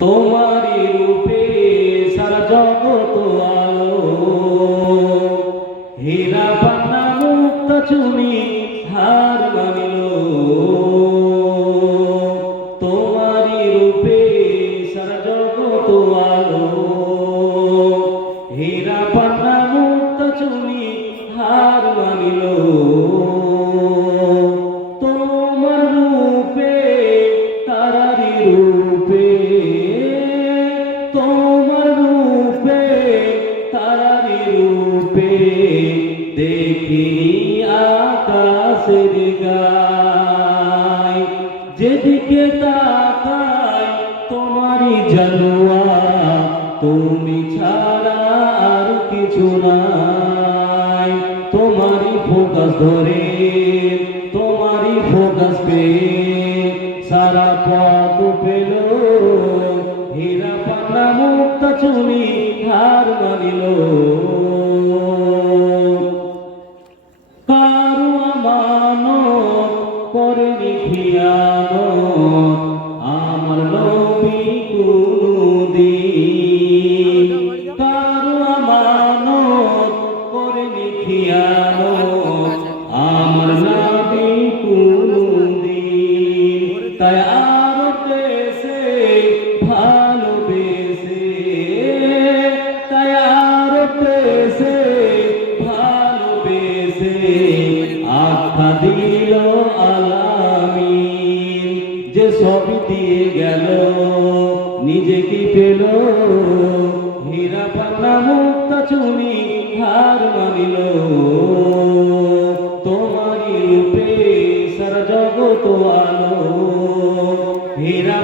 তোমারি রূপে সারা জগত আলো। হীরা পান্না মুক্ত চুনি হার মানিল। তোমারি রূপে সারা জগত আলো। হীরা পান্না মুক্ত চুনি হার মানিল। রূপে দেখি আকাশের গায়। যেদিকে তাকাই তোমারই জানুয়া তুমি ছাড়া আর কিছু নাই। তোমারই ফোকাস ধরে, তোমারই ফোকাস পে সারা পথ পেল। হীরা পান্না মুক্ত চুনি হার মানিল। করেনি খিয়ানত আমার নবী কোনদিন কারু আমানত করেনি খিয়ানত আমার নবী কোনদিন তাই আরও দেশে ভালোবেসে, তাই আরও দেশে ভালোবেসে আখা দিল আলামি যে সব দিয়ে গেল নিজেকে পেল? হীরা পাতা মুক্তা চুনি হার মানিল। তোমারই রূপে সারা জগৎ আলো। হীরা